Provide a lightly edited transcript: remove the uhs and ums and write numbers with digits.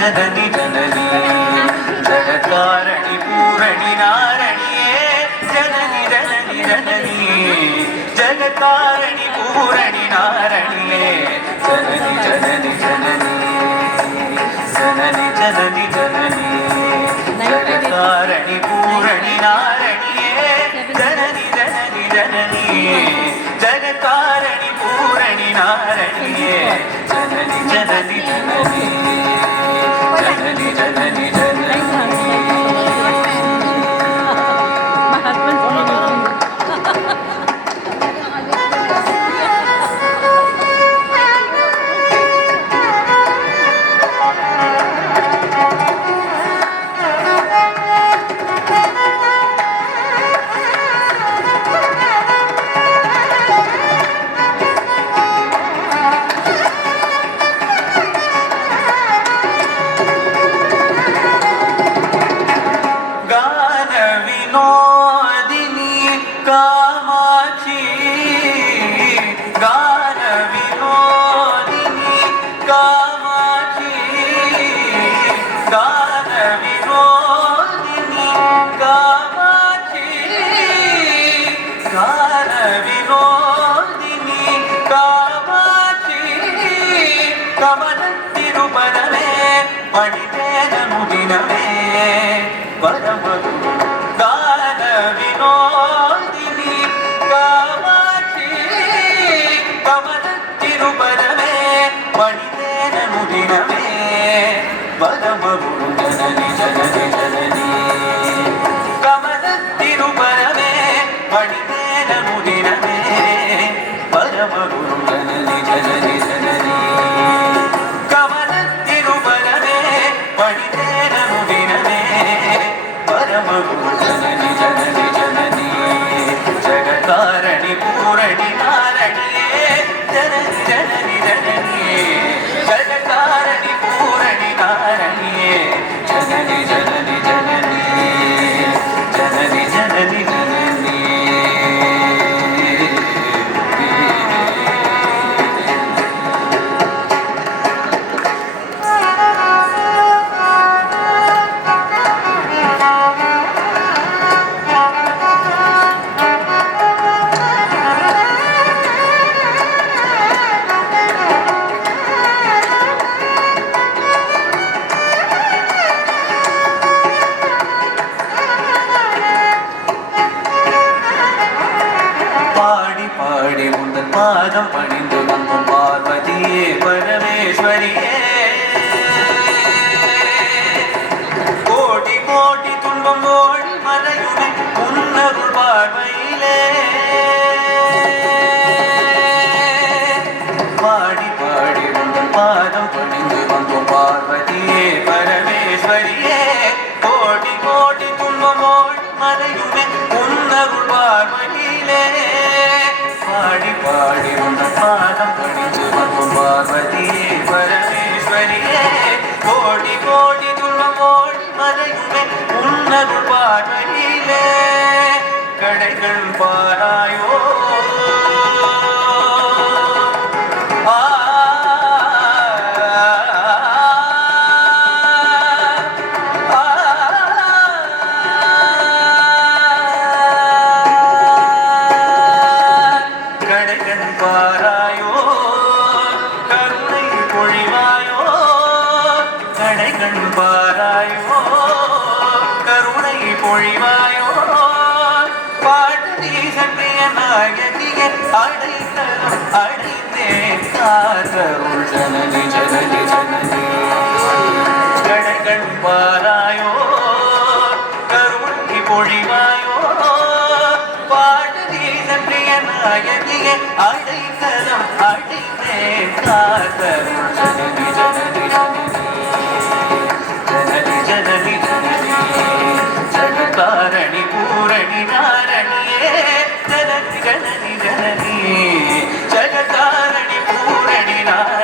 जननी जननी जगत्कारणि पूरणि नारणिये जननी जननी जननी जगत्कारणि पूरणि नारणिये जननी जननी जननी जननी जननी जननी जगत्कारणि पूरणि नारणिये जननी जननी जननी जगत्कारणि पूरणि नारणिये जननी जननी जननी जननी जननी जननी जननी जननी जननी गणगण पारायो करुणि பொழிவாயோ பாடதி சன்றிய நாயகியே அடைக்கலம் அடைந்தே காத்தருள் ஜனனி ஜனனி ஜனனி ஜனனி ஜனனி ஜகத்காரணி பூரணி நாரணியே ஜனனி ஜனனி ஜனனி ஜகத்காரணி பூரணி நாரணி